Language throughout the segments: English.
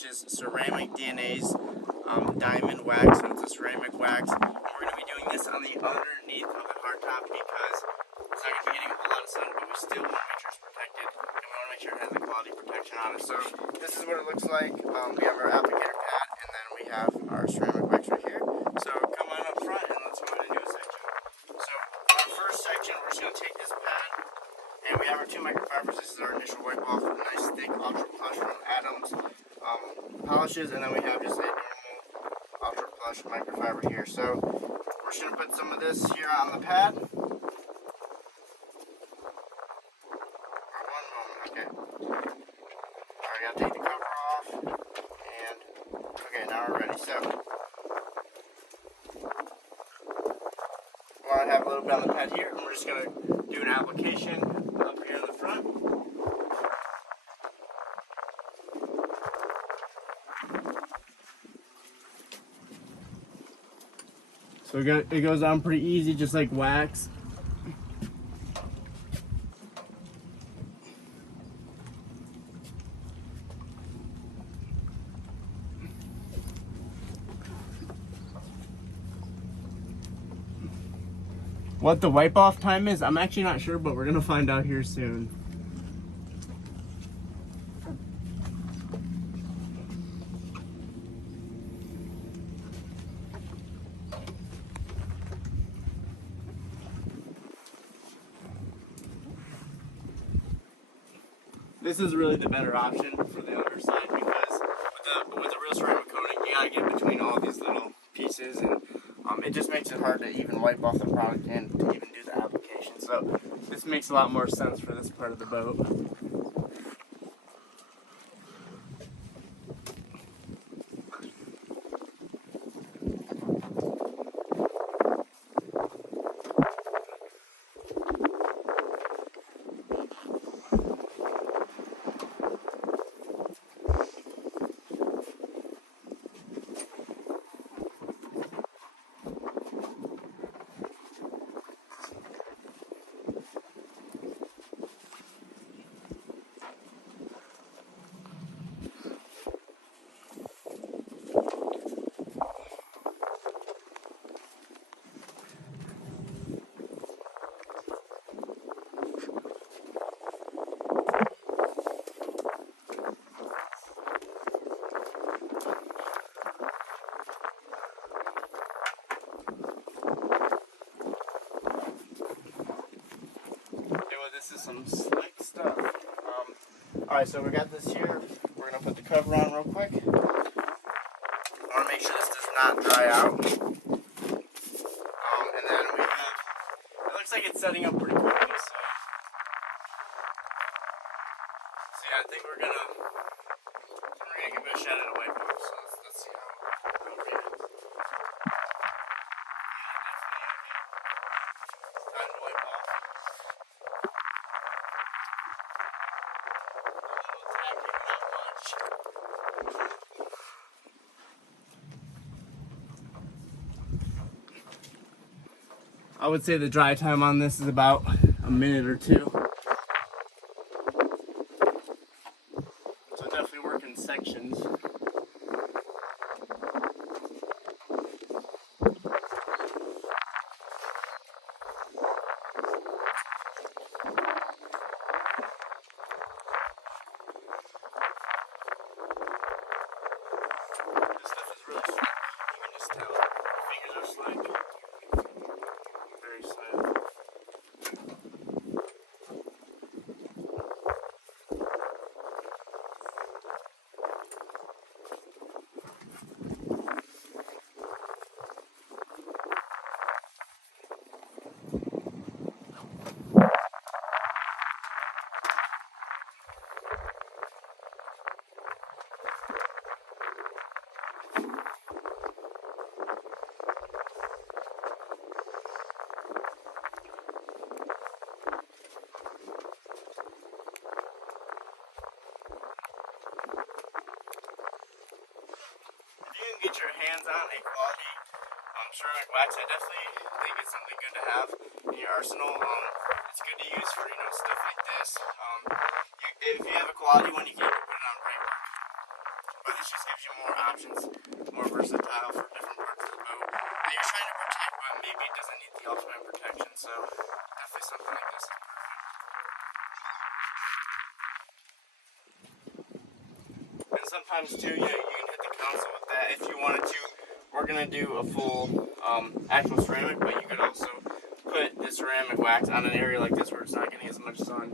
which is ceramic DNA's diamond wax. So it's a ceramic wax. And we're going to be doing this on the underneath of the hardtop because it's not going to be getting a whole lot of sun, but we still want to make sure it's protected, and we want to make sure it has a quality protection on it. So this is what it looks like. We have our applicator pad, and then we have our ceramic wax right here. So come on up front and let's go ahead and do a section. So our first section, we're just going to take this pad, and we have our 2 microfibers. This is our initial wipe off with nice thick ultra plush from Adams polishes, and then we have just a normal ultra plush microfiber here. So we're just going to put some of this here on the pad. Okay. Alright, gotta take the cover off. And okay, now we're ready. So we want to have a little bit on the pad here, and we're just gonna do an application up here in the front. So it goes on pretty easy, just like wax. What the wipe off time is, I'm actually not sure, but we're gonna find out here soon. This is really the better option for the underside because with the real ceramic coating, you gotta get between all these little pieces, and it just makes it hard to even wipe off the product and to even do the application. So this makes a lot more sense for this part of the boat. This is some slick stuff. Alright, so we got this here. We're going to put the cover on real quick. I want to make sure this does not dry out. And then we have, it looks like it's setting up pretty quickly. So yeah, I think we're going to give it a shot at a wipe off. So let's see how it reacts. Time to wipe off. I would say the dry time on this is about a minute or 2. So definitely work in sections. This stuff is really slick. You can just tell. The fingers are slick. Very smooth. Get your hands on a quality ceramic wax, I definitely think it's something good to have in your arsenal. It's good to use for stuff like this. If you have a quality one, you can even put it on brightwork, but it's just options, more versatile for different parts of the boat that you're trying to protect, but maybe it doesn't need the ultimate protection. So definitely something like this is perfect. And sometimes too, you can hit the console with that if you wanted to. We're gonna do a full actual ceramic, but you could also put the ceramic wax on an area like this where it's not getting as much sun.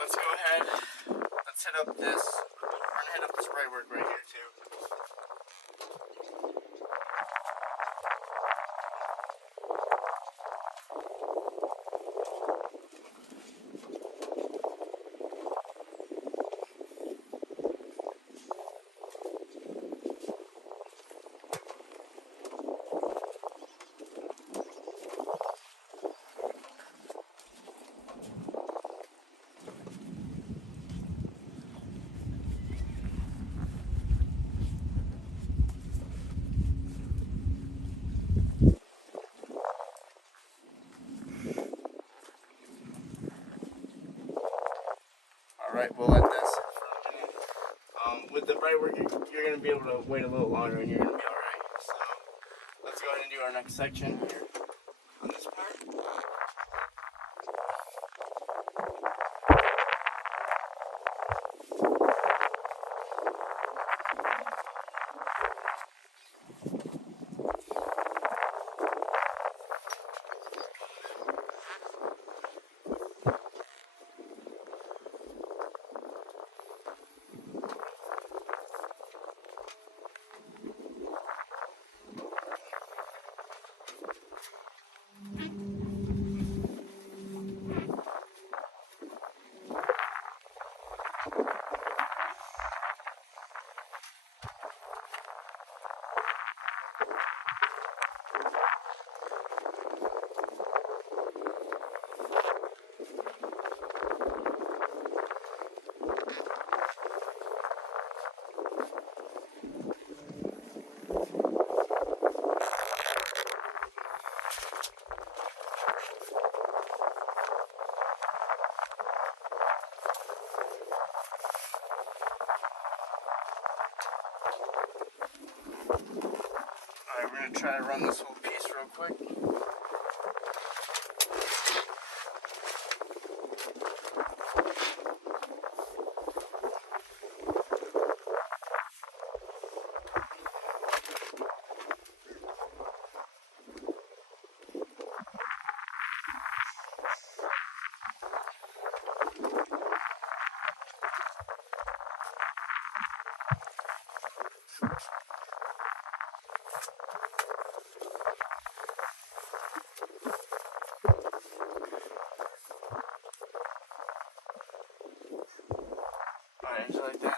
Let's go ahead. Let's hit up this. We're gonna hit up this brightwork right here too. Alright, we'll let this sit for a minute. With the brightwork, you're going to be able to wait a little longer and you're going to be alright. So, let's go ahead and do our next section here on this part. Alright, we're going to try to run this whole piece real quick. Alright, just like that.